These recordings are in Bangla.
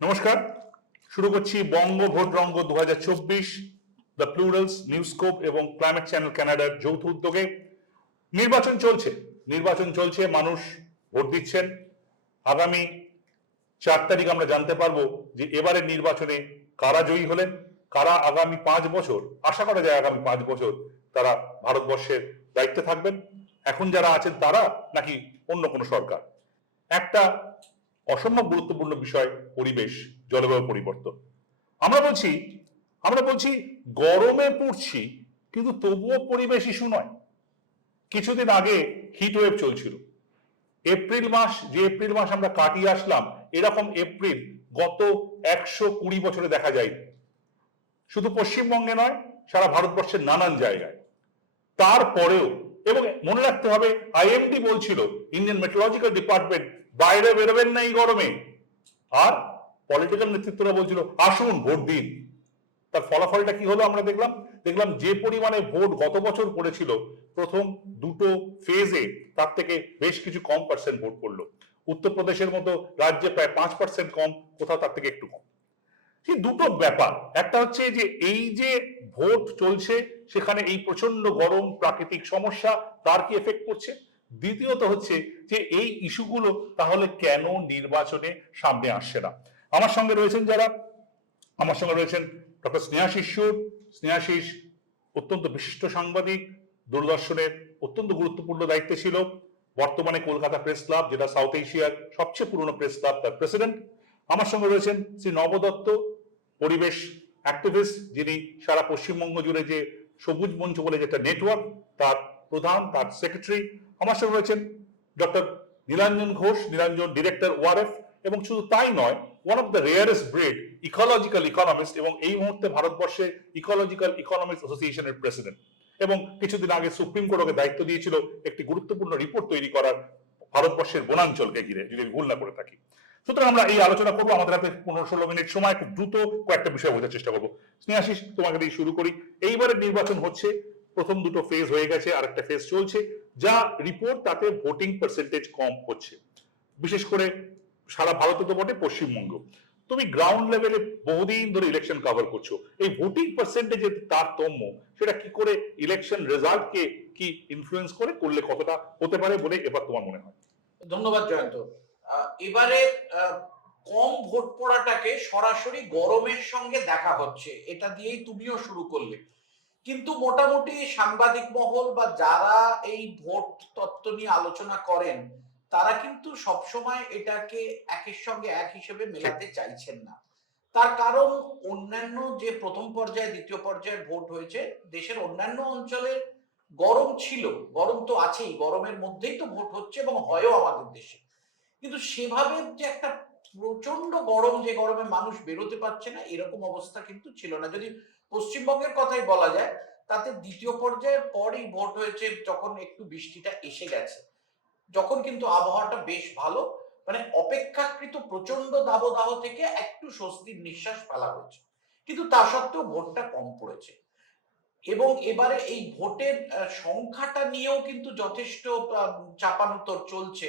নমস্কার, শুরু করছি বঙ্গ ভোট রঙ্গ 2024, দ্য প্লুরালস, নিউজস্কোপ এবং ক্লাইমেট চ্যানেল কানাডার যৌথ উদ্যোগে। নির্বাচন চলছে, মানুষ ভোট দিচ্ছেন। আগামী 4 তারিখ আমরা জানতে পারবো যে এবারের নির্বাচনে কারা জয়ী হলেন, কারা আগামী 5 বছর, আশা করা যায় আগামী 5 বছর তারা ভারতবর্ষের দায়িত্বে থাকবেন। এখন যারা আছেন তারা নাকি অন্য কোনো সরকার। একটা অসম্ভব গুরুত্বপূর্ণ বিষয় পরিবেশ, জলবায়ু পরিবর্তন। আমরা বলছি গরমে পড়ছি, কিন্তু তবুও পরিবেশ ইস্যু নয়। কিছুদিন আগে হিট ওয়েভ চলছিল। এপ্রিল মাস আমরা কাটিয়ে আসলাম, এরকম এপ্রিল গত 120 বছরে দেখা যায়নি। শুধু পশ্চিমবঙ্গে নয়, সারা ভারতবর্ষের নানান জায়গায়। তারপরেও, এবং মনে রাখতে হবে, আইএমডি বলছিল, ইন্ডিয়ান মেট্রোলজিক্যাল ডিপার্টমেন্ট, বাইরে বেরোবেন না এই গরমে। আর পলিটিক্যাল নেতৃত্বরা বলছিল আসুন ভোট দিন। তার ফলাফলটা কি হলো আমরা দেখলাম যে পরিমাণে ভোট গত বছর পড়েছিল প্রথম দুটো ফেজে, তার থেকে বেশ কিছু কম পার্সেন্ট ভোট পড়লো। উত্তরপ্রদেশের মতো রাজ্যে প্রায় 5% কম, কোথাও তার থেকে একটু কম। এই দুটো ব্যাপার, একটা হচ্ছে যে এই যে ভোট চলছে সেখানে এই প্রচন্ড গরম, প্রাকৃতিক সমস্যা, তার কি এফেক্ট করছে। দ্বিতীয়ত হচ্ছে যে এই ইস্যুগুলো তাহলে কেন নির্বাচনে সামনে আসছে না। আমার সঙ্গে রয়েছেন ডক্টর স্নেহাশিস সুর। স্নেহাশিস অত্যন্ত বিশিষ্ট সাংবাদিক, দূরদর্শনের অত্যন্ত গুরুত্বপূর্ণ দায়িত্বে ছিল, বর্তমানে কলকাতা প্রেস ক্লাব, যেটা সাউথ এশিয়ার সবচেয়ে পুরনো প্রেস ক্লাব, তার প্রেসিডেন্ট। আমার সঙ্গে রয়েছেন শ্রী নব দত্ত, পরিবেশ অ্যাক্টিভিস্ট, যিনি সারা পশ্চিমবঙ্গ জুড়ে যে সবুজ মঞ্চ বলে যেটা নেটওয়ার্ক, তার প্রধান, তার সেক্রেটারি। আমার সঙ্গে রয়েছেন doctor Nilanjan Ghosh, director ORF, এবং শুধু তাই নয়, one of the rarest breed ecological economist, এবং এই মুহূর্তে ভারতবর্ষে ইকোলজিক্যাল ইকোনমিস্ট অ্যাসোসিয়েশনের প্রেসিডেন্ট। এবং কিছুদিন আগে সুপ্রিম কোর্ট ওকে দায়িত্ব দিয়েছিল একটি গুরুত্বপূর্ণ রিপোর্ট তৈরি করার ভারতবর্ষের বনাঞ্চলকে ঘিরে, যদি ভুল না করে থাকি। সুতরাং আমরা এই আলোচনা করবো, আমাদের হাতে 15-16 মিনিট সময়, খুব দ্রুত কয়েকটা বিষয় বোঝার চেষ্টা করবো। স্নেহাশিস, তোমাকে দিয়ে শুরু করি। এইবারের নির্বাচন হচ্ছে, প্রথম দুটো ফেজ হয়ে গেছে, আর একটা ফেজ চলছে। যা রিপোর্ট, তাতে ভোটিং পার্সেন্টেজ কম হচ্ছে, বিশেষ করে সারা ভারতে তো বটে, পশ্চিমবঙ্গ। তুমি গ্রাউন্ড লেভেলে বহুদিন ধরে ইলেকশন কভার করছো, এই ভোটিং পার্সেন্টেজের তারতম্য, সেটা কি করে ইলেকশন রেজাল্টকে কি ইনফ্লুয়েন্স করলে কতটা হতে পারে বলে এবার তোমার মনে হয়? ধন্যবাদ জয়ন্ত। এবারে কম ভোট পড়াটাকে সরাসরি গরমের সঙ্গে দেখা হচ্ছে, এটা দিয়েই তুমিও শুরু করলে। কিন্তু মোটামুটি সাংবাদিক মহল বা যারা এই ভোট তত্ত্ব নিয়ে আলোচনা করেন, তারা কিন্তু সবসময় এটাকে একের সঙ্গে এক হিসেবে মেলাতে চাইছেন না। তার কারণ, অন্যান্য যে প্রথম পর্যায়ে, দ্বিতীয় পর্যায়ে ভোট হয়েছে, দেশের অন্যান্য অঞ্চলে গরম ছিল, গরম তো আছেই, গরমের মধ্যেই তো ভোট হচ্ছে এবং হয়ও আমাদের দেশে। কিন্তু সেভাবে যে একটা প্রচন্ড গরম, যে গরমে মানুষ বেরোতে পারছে না, এরকম অবস্থা কিন্তু ছিল না। যদি পশ্চিমবঙ্গের কথাই বলা যায়, তাতে দ্বিতীয় পর্যায়ের পরই ভোট হয়েছে, যখন একটু বৃষ্টিটা এসে গেছে, যখন কিন্তু আবহাওয়াটা বেশ ভালো, মানে অপেক্ষাকৃত প্রচন্ড দাবদাহ থেকে একটু স্বস্তির নিঃশ্বাস ফেলা হয়েছে। কিন্তু তা সত্ত্বেও ভোটটা কম পড়েছে। এবং এবারে এই ভোটের সংখ্যাটা নিয়েও কিন্তু যথেষ্ট চাপানোতর চলছে,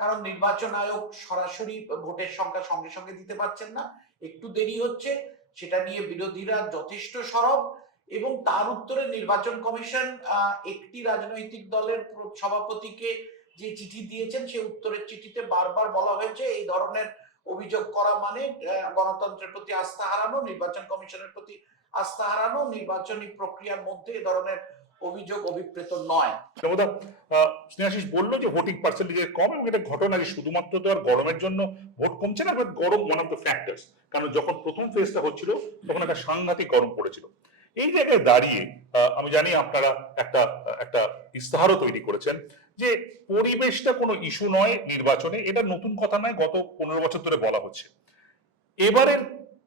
কারণ নির্বাচন আয়োগ সরাসরি ভোটের সংখ্যা সঙ্গে সঙ্গে দিতে পারছেন না, একটু দেরি হচ্ছে। সেটা নিয়ে বিরোধীরা যথেষ্ট সরব, এবং তার উত্তরে নির্বাচন কমিশন একটি রাজনৈতিক দলের সভাপতিকে যে চিঠি দিয়েছেন, সেই উত্তরের চিঠিতে বারবার বলা হয়েছে এই ধরনের অভিযোগ করা মানে গণতন্ত্রের প্রতি আস্থা হারানো, নির্বাচন কমিশনের প্রতি আস্থা হারানো, নির্বাচনী প্রক্রিয়ার মধ্যে এ ধরনের অভিযোগ অভিপ্রেত নয়। স্নেহাশিস বললো যে ভোটিং পার্সেন্টেজ কম, এবং এটা ঘটনা যে শুধুমাত্র তো আর গরমের জন্য ভোট কমছে না, গরম ওয়ান অফ দ্য ফ্যাক্টরস। কারণ যখন প্রথম ফেজটা হচ্ছিল তখন একটা সাংঘাতিক গরম পড়েছিল। এই জায়গায় দাঁড়িয়ে আমি জানি আপনারা একটা ইস্তাহারও তৈরি করেছেন যে পরিবেশটা কোনো ইস্যু নয় নির্বাচনে, এটা নতুন কথা নয়, গত 15 বছর ধরে বলা হচ্ছে। এবারের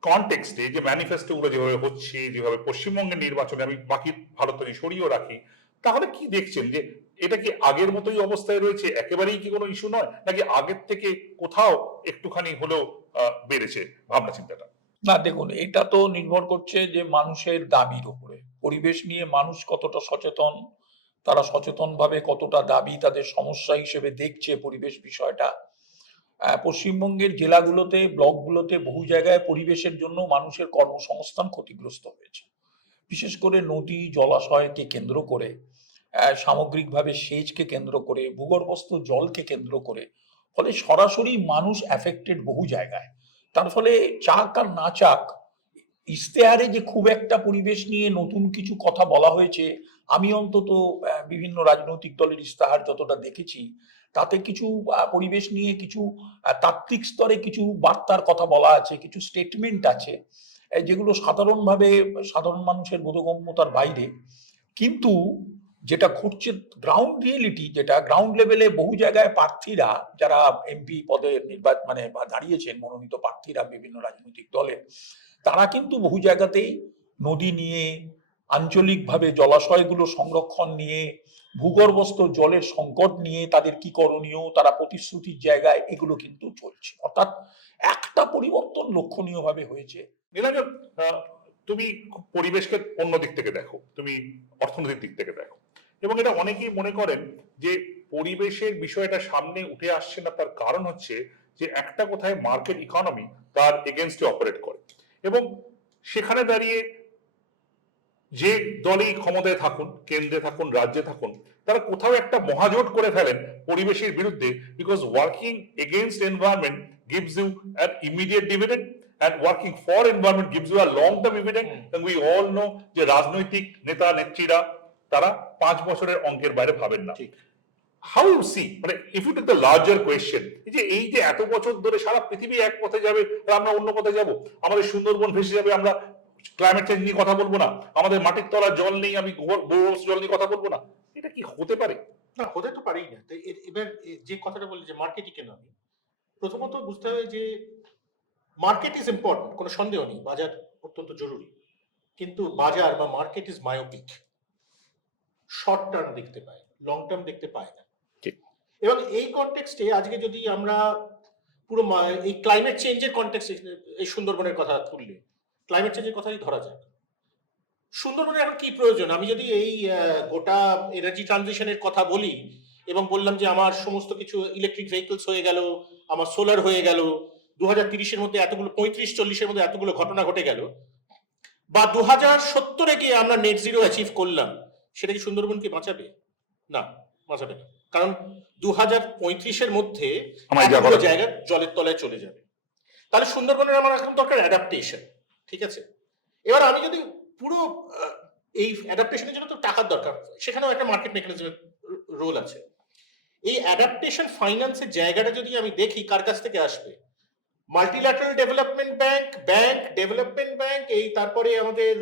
কনটেক্সটে যে ম্যানিফেস্টোগুলো যেভাবে হচ্ছে, যেভাবে পশ্চিমবঙ্গের নির্বাচনে, আমি বাকি ভারতকে সরিয়েও রাখি, তাহলে কি দেখছেন যে এটা কি আগের মতোই অবস্থায় রয়েছে, একেবারেই কি কোনো ইস্যু নয়, নাকি আগের থেকে কোথাও একটুখানি হলেও বেড়েছে ভাবনা চিন্তাটা? না, দেখুন, এটা তো নির্ভর করছে যে মানুষের দাবির উপরে। পরিবেশ নিয়ে মানুষ কতটা সচেতন, তারা সচেতনভাবে কতটা দাবি তাদের সমস্যা হিসেবে দেখছে পরিবেশ বিষয়টা, পশ্চিমবঙ্গের জেলাগুলোতে, ব্লকগুলোতে বহু জায়গায় পরিবেশের জন্য মানুষের কর্মসংস্থান ক্ষতিগ্রস্ত হয়েছে। বিশেষ করে নদী, জলাশয়কে কেন্দ্র করে, সামগ্রিকভাবে সেচকে কেন্দ্র করে, ভূগর্ভস্থ জলকে কেন্দ্র করে, ফলে সরাসরি মানুষ অ্যাফেক্টেড বহু জায়গায়। তার ফলে চাক আর না চাক, ইশতেহারে যে খুব একটা পরিবেশ নিয়ে নতুন কিছু কথা বলা হয়েছে, আমি অন্তত বিভিন্ন রাজনৈতিক দলের ইশতেহার যতটা দেখেছি, তাতে কিছু পরিবেশ নিয়ে কিছু তাত্ত্বিক স্তরে কিছু বার্তার কথা বলা আছে, কিছু স্টেটমেন্ট আছে, যেগুলো সাধারণভাবে সাধারণ মানুষের বোধগম্যতার বাইরে। কিন্তু যেটা ঘটছে গ্রাউন্ড রিয়েলিটি, যেটা গ্রাউন্ড লেভেলে বহু জায়গায় প্রার্থীরা যারা এমপি পদে মানে দাঁড়িয়েছেন, মনোনীত প্রার্থীরা বিভিন্ন রাজনৈতিক দলের, তারা কিন্তু বহু জায়গাতেই নদী নিয়ে, আঞ্চলিকভাবে জলাশয়গুলো সংরক্ষণ নিয়ে, ভূগর্ভস্থ জলের সংকট নিয়ে তাদের কি করণীয়, তারা প্রতিশ্রুতির জায়গায়, এগুলো কিন্তু চলছে। অর্থাৎ একটা পরিবর্তন লক্ষণীয়ভাবে হয়েছে। নীলাঞ্জন, তুমি পরিবেশকে অন্য দিক থেকে দেখো, তুমি অর্থনৈতিক দিক থেকে দেখো, এবং এটা অনেকেই মনে করেন যে পরিবেশের বিষয়টা সামনে উঠে আসছে না, তার কারণ হচ্ছে যে একটা কোথায় মার্কেট ইকোনমি তার এগেনস্টে অপারেট করে, এবং সেখানে দাঁড়িয়ে যে দলই ক্ষমতায় থাকুন, কেন্দ্রে থাকুন, রাজ্যে থাকুন, তারা কোথাও একটা মহাজোট করে ফেলেন পরিবেশের বিরুদ্ধে, because working against environment gives you an immediate dividend and working for environment gives you a long term dividend. And we all know যে রাজনৈতিক নেতা নেত্রীরা তারা 5 বছরের অঙ্কের বাইরে ভাবেন না। হাউ ইউ সি, মানে if you take the larger question, এই যে এত বছর ধরে সারা পৃথিবী এক পথে যাবে আর আমরা অন্য পথে যাব, আমাদের সুন্দরবন ভেসে যাবে, আমরা ক্লাইমেট চেঞ্জ নিয়ে কথা বলবো না, আমাদের মাটির তলার জল নেই, আমি ভূগর্ভস্থ জল নিয়ে কথা বলবো না, এটা কি হতে পারে? না, হতে তো পারেই না। তো এবার যে কথাটা বলি যে মার্কেট ইকোনমি, প্রথমত বুঝতে হবে যে মার্কেট ইজ ইম্পর্টেন্ট, কোনো সন্দেহ নেই, বাজার অত্যন্ত জরুরি, কিন্তু বাজার বা market is myopic, short term দেখতে পায়, লং টার্ম দেখতে পায় না। এবং এই কনটেক্সটে আজকে যদি আমরা পুরো এই ক্লাইমেট চেঞ্জের কনটেক্সটে, এই সুন্দরবনের কথা তুললে ক্লাইমেট চেঞ্জের কথাই ধরা যাক, সুন্দরবনের এখন কি প্রয়োজন? আমি যদি এই গোটা এনার্জি ট্রানজিশনের কথা বলি এবং বললাম যে আমার সমস্ত কিছু ইলেকট্রিক ভেহিকলস হয়ে গেল, আমার সোলার হয়ে গেল, 2030-এর মধ্যে এতগুলো, 35-40-এর মধ্যে এতগুলো ঘটনা ঘটে গেল, বা 2070-এ গিয়ে আমরা নেট জিরো অ্যাচিভ করলাম, সেটা কি সুন্দরবনকে বাঁচাবে? না, বাঁচাবে না। কারণ 2035-এর মধ্যে এতগুলো জায়গা জলের তলায় চলে যাবে। তাহলে সুন্দরবনের আমার এখন দরকার অ্যাডাপ্টেশন, ঠিক আছে? এবার আমি যদি পুরো এই অ্যাডাপ্টেশনের জন্য তো টাকার দরকার, সেখানেও একটা মার্কেট মেকানিজমের রোল আছে। এই অ্যাডাপ্টেশন ফাইন্যান্সের জায়গাটা যদি আমি দেখি কার কাছ থেকে আসবে, multilateral development bank, development bank, এই তারপরে আমাদের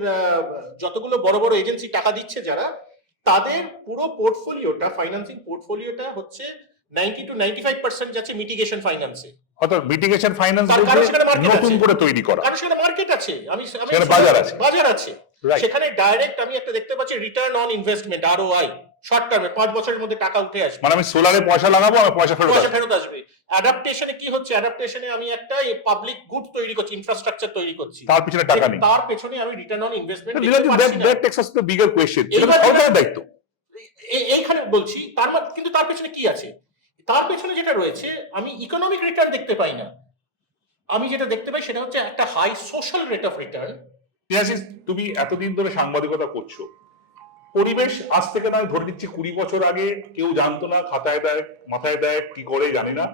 যতগুলো বড় বড় এজেন্সি টাকা দিচ্ছে যারা, তাদের পুরো পোর্টফোলিওটা, ফাইন্যান্সিং পোর্টফোলিওটা হচ্ছে 90 to 95% যাচ্ছে মিটিগেশন ফাইন্যান্সে। অর্থাৎ মিটিগেশন ফাইন্যান্স নতুন করে তৈরি করা, কারণ সেখানে মার্কেট আছে, বাজার আছে, সেখানে ডাইরেক্ট আমি একটা দেখতে পাচ্ছি return on investment, ROI, short টার্মে 5 বছরের মধ্যে টাকা উঠে আসবে, মানে আমি সোলারে পয়সা লাগাবো, আমার পয়সা ফেরত আসবে। অ্যাডাপ্টেশনে কি হচ্ছে? অ্যাডাপ্টেশনে আমি একটা পাবলিক গুড তৈরি করছি, ইনফ্রাস্ট্রাকচার তৈরি করছি, তার পিছনে টাকা নেই, তার পেছনে আমি return on investment that tax us to bigger question, এটা সরকারের দায়িত্ব। এইখানে বলছি কিন্তু তার পেছনে কি আছে? তার পেছনে যেটা রয়েছে, আমি ইকোনমিক রিটার্ন দেখতে পাই না, আমি যেটা দেখতে পাই সেটা হচ্ছে একটা high social rate of return. তুমি এতদিন ধরে সাংবাদিকতা করছো, পরিবেশ আজ থেকে নয়, ধরে নিচ্ছি 20 বছর আগে কেউ জানতো না, খাতায় দেয়, মাথায় দেয়, কি করে জানি না,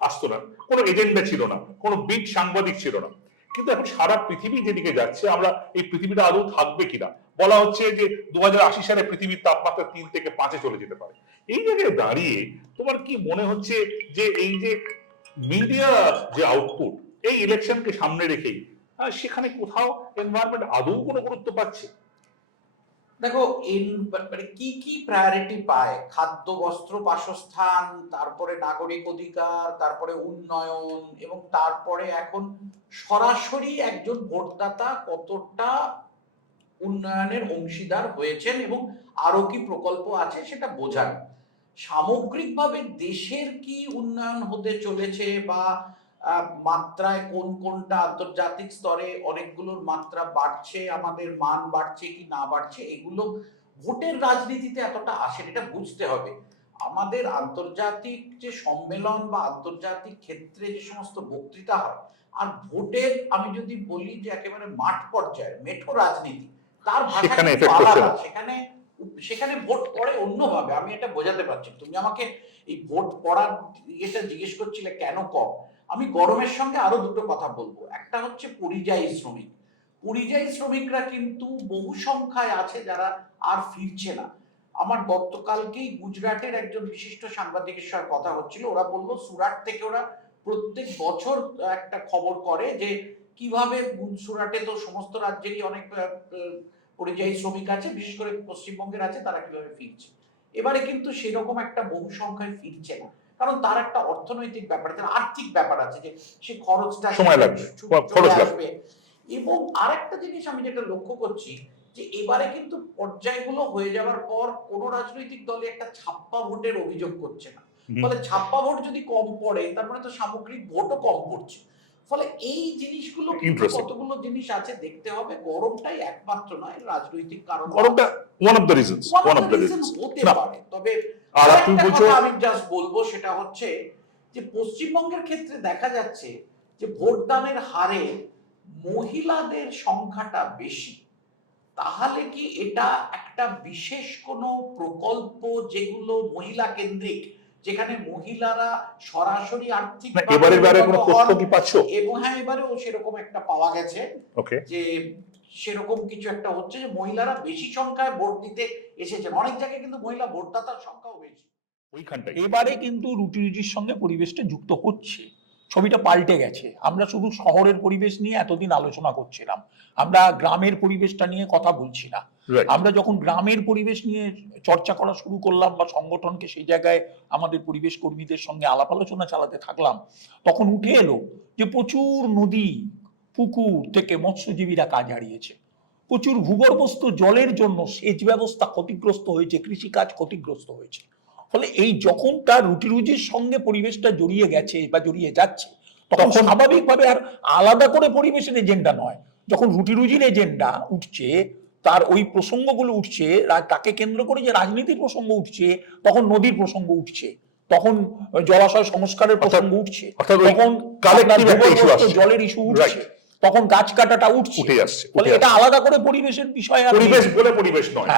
আসতো না, কোনো এজেন্ডা ছিল না, কোনো বিগ সাংবাদিক ছিল না। কিন্তু এখন সারা পৃথিবী যেদিকে যাচ্ছে, আমরা এই পৃথিবীটা আদৌ থাকবে কিনা, বলা হচ্ছে যে 2080 সালে পৃথিবীর তাপমাত্রা 3 থেকে 5-এ চলে যেতে পারে। এই জায়গায় দাঁড়িয়ে তোমার কি মনে হচ্ছে যে এই যে মিডিয়া যে আউটপুট, এই ইলেকশনকে সামনে রেখেই সেখানে কোথাও এনভায়রনমেন্ট আদৌ কোনো গুরুত্ব পাচ্ছে? দেখো, মানে কি কি প্রায়োরিটি পায়? খাদ্য, বস্ত্র, বাসস্থান, তারপরে নাগরিক অধিকার, তারপরে উন্নয়ন, এবং তারপরে এখন সরাসরি একজন ভোটদাতা কতটা উন্নয়নের অংশীদার হয়েছেন এবং আরো কি প্রকল্প আছে সেটা বোঝান। সামগ্রিকভাবে দেশের কি উন্নয়ন হতে চলেছে বা মাত্রায় কোনটা আন্তর্জাতিক স্তরে অনেকগুলোর মাত্রা বাড়ছে, আমাদের মান বাড়ছে কি না বাড়ছে, এগুলো ভোটের রাজনীতিতে এতটা আসে, এটা বুঝতে হবে। আমাদের আন্তর্জাতিক যে সম্মেলন বা আন্তর্জাতিক ক্ষেত্রে যে সমস্ত বক্তৃতা হয়, আর ভোটের আমি যদি বলি যে একেবারে মাঠ পর্যায়ে মেঠো রাজনীতি, তার ভাষা সেখানে কিন্তু effect করছে আলাদা। না। সেখানে সেখানে ভোট পড়ে অন্যভাবে। আমি এটা বোঝাতে পারছি। তুমি আমাকে এই ভোট পড়ার এটা জিজ্ঞেস করছিলে কেন কম। আমি গরমের সঙ্গে আরো দুটো কথা বলবো। একটা হচ্ছে পরিযায়ী শ্রমিক। পরিযায়ী শ্রমিকরা কিন্তু বহু সংখ্যায় আছে যারা আর ফিরছে না। আমার গতকালকেই গুজরাটের একজন বিশিষ্ট সাংবাদিকের সঙ্গে কথা হচ্ছিল। ওরা বললো সুরাট থেকে ওরা প্রত্যেক বছর একটা খবর করে যে কিভাবে সুরাটে তো সমস্ত রাজ্যেরই অনেক পরিযায়ী শ্রমিক আছে, বিশেষ করে পশ্চিমবঙ্গের আছে, তারা কিভাবে ফিরছে। এবারে কিন্তু সেরকম একটা বহু সংখ্যায় ফিরছে না, কারণ তার একটা অর্থনৈতিক ব্যাপার, তার আর্থিক ব্যাপার আছে যে সে খরচটা সময় লাগবে, খরচ লাগবে। এবং আরেকটা জিনিস আমি যেটা লক্ষ্য করছি যে এবারে কিন্তু পর্যায়গুলো হয়ে যাওয়ার পর কোন রাজনৈতিক দলে একটা ছাপ্পা ভোটের অভিযোগ করছে না। ফলে ছাপ্পা ভোট যদি কম পড়ে তার মানে তো সামগ্রিক ভোটও কম পড়ছে। ফলে এই জিনিসগুলো কিন্তু কতগুলো জিনিস আছে দেখতে হবে। গরমটাই একমাত্র নয়, রাজনৈতিক কারণ গরমটা one of the reasons হতে পারে। তবে আর একটা তুমি বলছো কথা আমি জাস্ট বলবো, সেটা হচ্ছে যে পশ্চিমবঙ্গের ক্ষেত্রে দেখা যাচ্ছে যে ভোটদানের হারে মহিলাদের সংখ্যাটা বেশি। তাহলে কি এটা একটা বিশেষ কোনো প্রকল্প যেগুলো মহিলা কেন্দ্রিক, যেখানে মহিলারা সরাসরি আর্থিক এবারে কোনো তথ্য কি পাচ্ছো? এবং হ্যাঁ, এবারেও সেরকম একটা পাওয়া গেছে ওকে, যে সেরকম কিছু একটা হচ্ছে যে মহিলারা বেশি সংখ্যায় ভোট দিতে এসেছেন। অনেক জায়গায় কিন্তু মহিলা ভোটদাতার সংখ্যাও বেশি। ওইখানটাই এবারে কিন্তু রুটি রুটির সঙ্গে পরিবেশটা যুক্ত হচ্ছে, ছবিটা পাল্টে গেছে। আমরা শুধু শহরের পরিবেশ নিয়ে এতদিন আলোচনা করছিলাম, আমরা গ্রামের পরিবেশটা নিয়ে কথা বলছি না। আমরা যখন গ্রামের পরিবেশ নিয়ে চর্চা করা শুরু করলাম বা সংগঠনকে সেই জায়গায় আমাদের পরিবেশ কর্মীদের সঙ্গে আলাপ আলোচনা চালাতে থাকলাম, তখন উঠে এলো যে প্রচুর নদী পুকুর থেকে মৎস্যজীবীরা কাজ হারিয়েছে, প্রচুর ভূগর্ভস্থ জলের জন্য সেচ ব্যবস্থা ক্ষতিগ্রস্ত হয়েছে, কৃষিকাজ ক্ষতিগ্রস্ত হয়েছে। ফলে এই যখন তার রুটি রুজির সঙ্গে পরিবেশটা জড়িয়ে গেছে বা জড়িয়ে যাচ্ছে, তখন স্বাভাবিকভাবে আর আলাদা করে পরিবেশের এজেন্ডা নয়, যখন রুটি রুজির এজেন্ডা উঠছে, তার ওই প্রসঙ্গগুলো উঠছে, তাকে কেন্দ্র করে যে রাজনীতির প্রসঙ্গ উঠছে, তখন নদীর প্রসঙ্গ উঠছে, তখন জলাশয় সংস্কারের প্রসঙ্গ উঠছে, তখন জলের ইস্যু উঠছে, তখন গাছ কাটাটা উঠে আসছে। ফলে এটা আলাদা করে পরিবেশের বিষয়, পরিবেশ বলে পরিবেশ নয়,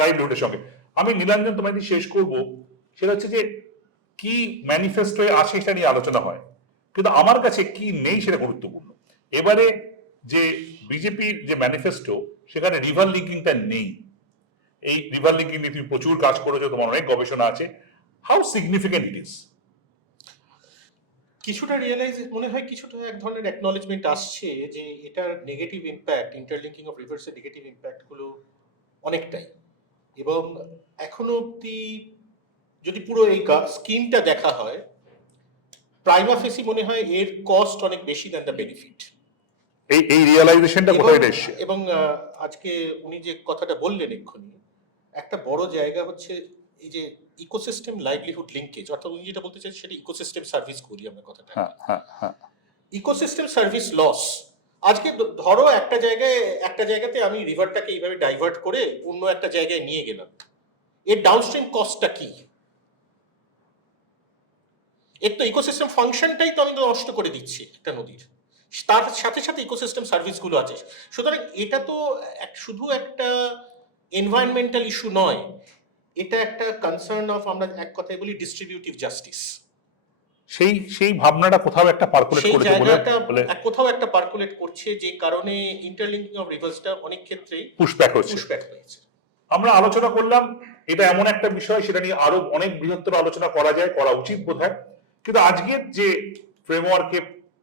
লাইভলিহুডের সঙ্গে। আমি নীলাঞ্জন তোমায় শেষ করব, সেটা হচ্ছে যে কি ম্যানিফেস্টোয় আছে সেটা নিয়ে আলোচনা হয়, কিন্তু আমার কাছে কি নেই সেটা গুরুত্বপূর্ণ। এবারে যে বিজেপির যে ম্যানিফেস্টো, সেখানে রিভার লিঙ্কিংটা নেই। এই রিভার লিঙ্কিং নিয়ে তুমি প্রচুর কাজ করেছো, তোমার অনেক গবেষণা আছে। How significant it is? কিছুটা রিয়েলাইজ মনে হয়, কিছুটা এক ধরনের অ্যাকনলেজমেন্ট আসছে যে এটার নেগেটিভ ইম্প্যাক্ট, ইন্টারলিঙ্কিং অফ রিভার্সের নেগেটিভ ইম্প্যাক্ট গুলো অনেকটাই। এবং এখনো অব্দি যদি পুরো এই স্কিমটা দেখা হয়, প্রাইমা ফেসি মনে হয় এর কস্ট অনেক বেশি দ্যান দ্য বেনিফিট। এই রিয়েলাইজেশনটা কোথায় এসেছে? এবং আজকে উনি যে কথাটা বললেন এক্ষুনি, একটা বড় জায়গা হচ্ছে এই যে ইকোসিস্টেম লাইভলিহুড লিঙ্কেজ, অর্থাৎ উনি যেটা বলতে চাইছেন সেটা ইকোসিস্টেম সার্ভিস করি আমরা কথাটা। Ecosystem service loss. আজকে ধরো একটা জায়গাতে আমি রিভারটাকে এইভাবে ডাইভার্ট করে অন্য একটা জায়গায় নিয়ে গেলাম, এর ডাউনস্ট্রিম কস্টটা কি? এর তো ইকোসিস্টেম ফাংশনটাই তো আমি নষ্ট করে দিচ্ছি একটা নদীর, তার সাথে সাথে ইকোসিস্টেম সার্ভিসগুলো আছে। সুতরাং এটা তো শুধু একটা এনভায়রনমেন্টাল ইস্যু নয়, এটা একটা কনসার্ন অফ, আমরা এক কথায় বলি, ডিস্ট্রিবিউটিভ জাস্টিস। সেই ভাবনাটা কোথাও একটা পার্কুলেট করেছে বলে কোথাও একটা পার্কুলেট করছে, যে কারণে ইন্টারলিঙ্কিং অফ রিভার্সটা অনেক ক্ষেত্রেই পুশব্যাক হয়েছে। আমরা আলোচনা করলাম, এটা এমন একটা বিষয় সেটা নিয়ে আরো অনেক বৃহত্তর আলোচনা করা যায়, করা উচিত বোধহয়। কিন্তু আজকের যে ফ্রেমওয়ার্কে,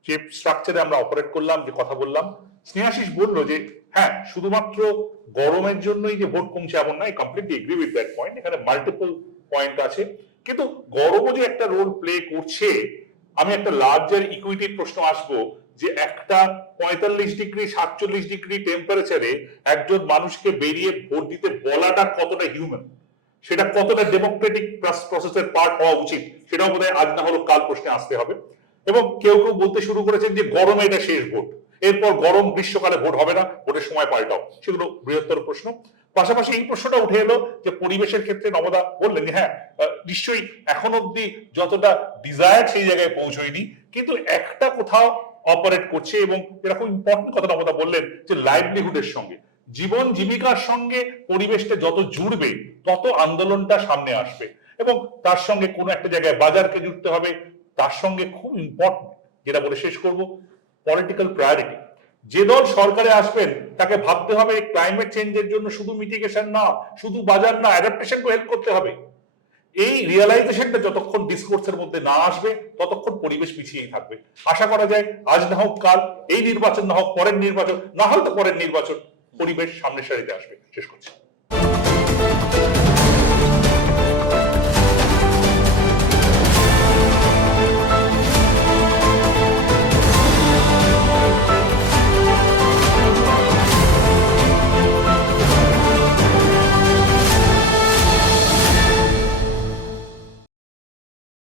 যে স্ট্রাকচারে আমরা অপারেট করলাম, যে কথা বললাম, স্নেহাশিস বললো যে হ্যাঁ, শুধুমাত্র গরমের জন্যই যে ভোট কমছে এমন নয়। Completely agree with that point. এখানে মাল্টিপল পয়েন্ট আছে, কিন্তু গরমও যে একটা রোল প্লে করছে। আমি একটা লার্জার ইকুইটির প্রশ্ন আসবো, যে একটা 45 ডিগ্রি 47 ডিগ্রি টেম্পারেচারে একজন মানুষকে বেরিয়ে ভোট দিতে বলাটা কতটা হিউম্যান, সেটা কতটা ডেমোক্রেটিক প্রসেসের পার্ট হওয়া উচিত, সেটাও বোধহয় আজ না হলো কাল প্রশ্নে আসতে হবে। এবং কেউ কেউ বলতে শুরু করেছেন যে গরমে এটা শেষ ভোট, এরপর গরম গ্রীষ্মকালে ভোট হবে না, ভোটের সময় পাল্টাও। সেগুলো বৃহত্তর প্রশ্ন। পাশাপাশি এই প্রশ্নটা উঠে এলো যে পরিবেশের ক্ষেত্রে নবদা বললেন যে হ্যাঁ নিশ্চয়ই এখন অব্দি যতটা ডিজায়ার সেই জায়গায় পৌঁছয়নি, কিন্তু একটা কোথাও অপারেট করছে। এবং এরকম ইম্পর্টেন্ট কথা নবদা বললেন যে লাইভলিহুডের সঙ্গে, জীবন জীবিকার সঙ্গে পরিবেশটা যত জুড়বে তত আন্দোলনটা সামনে আসবে, এবং তার সঙ্গে কোনো একটা জায়গায় বাজারকে জুড়তে হবে। তার সঙ্গে খুব ইম্পর্টেন্ট যেটা বলে শেষ করব, পলিটিক্যাল প্রায়োরিটি। যে দল সরকারে আসবেন তাকে ভাবতে হবে ক্লাইমেট চেঞ্জের জন্য শুধু মিটিগেশন না, শুধু বাজার না, অ্যাডাপ্টেশনকে হেল্প করতে হবে। এই রিয়েলাইজেশনটা যতক্ষণ ডিসকোর্সের মধ্যে না আসবে ততক্ষণ পরিবেশ পিছিয়েই থাকবে। আশা করা যায় আজ না হোক কাল, এই নির্বাচন না হোক পরের নির্বাচন, না হয়তো পরের নির্বাচন, পরিবেশ সামনের সারিতে আসবে। শেষ করছি।